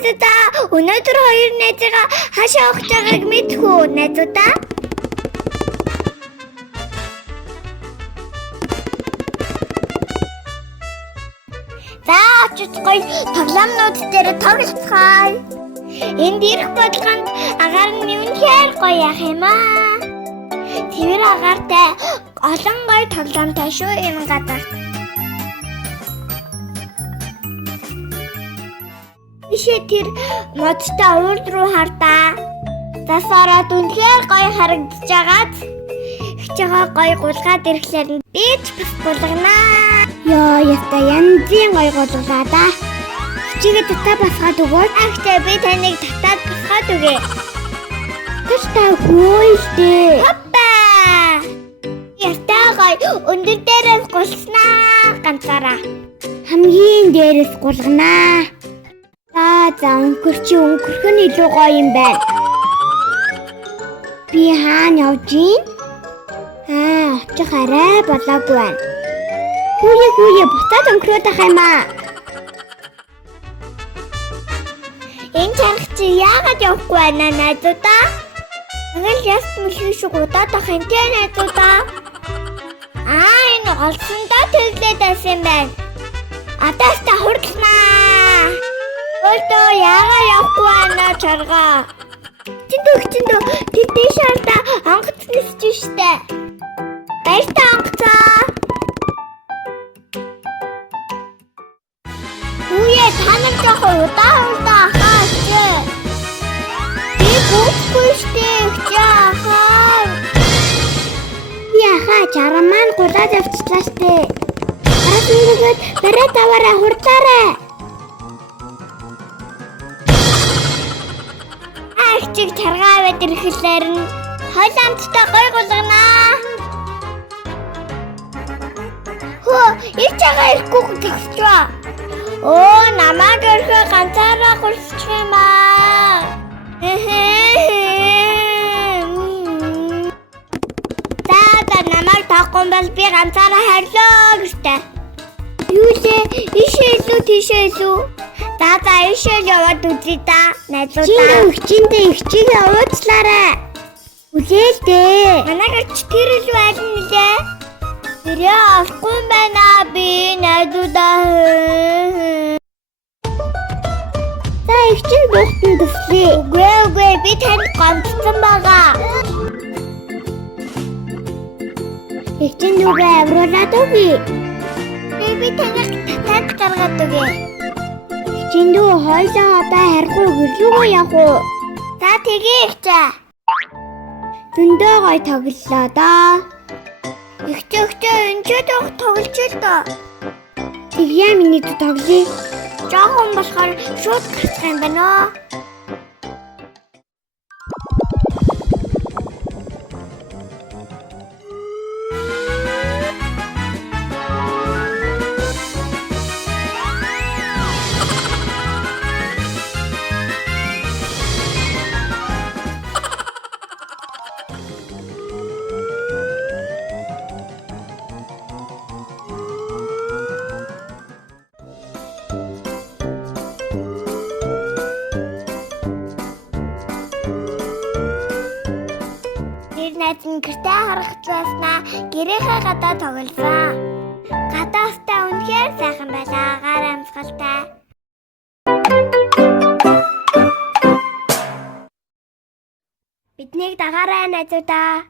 найзуудаа. Өнөөдөр хоёр найзгаа хаашаа явах байгааг мэдхүү найзуудаа. За очиж гоё тоглоомнууд дээр тоглоцгаая. Энд ирэх болгонд агаар нь үнэхээр гоё яах юм аа. Тэр агаартай олон гоё тоглоомтой шүү энэ гадар. Ишээ тэр модтой урд руу хардаа. Засаараа үнэхээр гоё харагдаж байгаад хичээгээ гоё гулгаад ирэхлээр би ч бас гулганаа. Яа яста янзын гоё гулглаа да. Хичээгээ татаа басгаад өгөөд ахтай би таныг татаад басгаад өгье. Тэстэ хөөйтэй. Хаппа. Яста гоё өндөр дээрээс гулснаа ганцаараа. Хамгийн дээрээс гулганаа. За өнгөрөх нь илүү гоё юм байна. Би хаана явж гин? Очих арай болоогүй байна. Хүүе буцаад өнгөрөөд ах юм аа. Энэ чанга чи яагаад явахгүй байна найзуудаа? Тэгэл яст мөлхий шиг удаад ах юм те найзуудаа. Энэ олсондоо төглөөд байсан юм байна. Атаста хурдлнаа. Өлтөө яагаад явахгүй байна чаргаа? Чиндөө тэдний шаарда онгоц нисэж штэ. Баяртай онгоцоо. Үе танаг жоох удаа хаач. Би бүхгүй штэ хаа. Яха чараман гулаад явчихлаа штэ. Арасныгээд барай таваараа хурдлаарай. Чиг чаргаа аваад ирэхлээр нь хойлоомттой гой гулганаа. Их чагаа ирэхгүй гэж ба. Намайг өрхөө ганцаараа гулсчих юм аа. За намайг таахгүй бол би ганцаараа хайрлаа гэжтэй. Юу лээ? Ишээ илүү тийшээ илүү. За ишээ яваад үзье да найзуудаа. Чиндээ ихчигээ уучлаарай. Үлээл дээ. Манайгач тэр илүү аль нэлээ. Тэрээ авахгүй юм байна би найзуудаа. За ихчин бухтан төслөө. Үгүй би танд гомдсон байгаа. Ихчин нүгэ авруулаад өгье. Би таныг татаад гаргаад өгье. Чиндүү хойлоо одоо харахгүй гэлүүгөө явах уу? За тэгээ ихчээ. Зөндөө гоё тоглолоо доо. Ихчээ энэ ч тоглож л доо. Тэгьяа миний тоглоё. Жоохон болохоор шууд гарчих юм байна. Найзын гэртээ харахч байснаа гэрээхээ гадаа тоглосон. Гадаастаа үнэхээр сайхан байлаа. Гар амсгалтай. Биднийг дагаарай найзуудаа.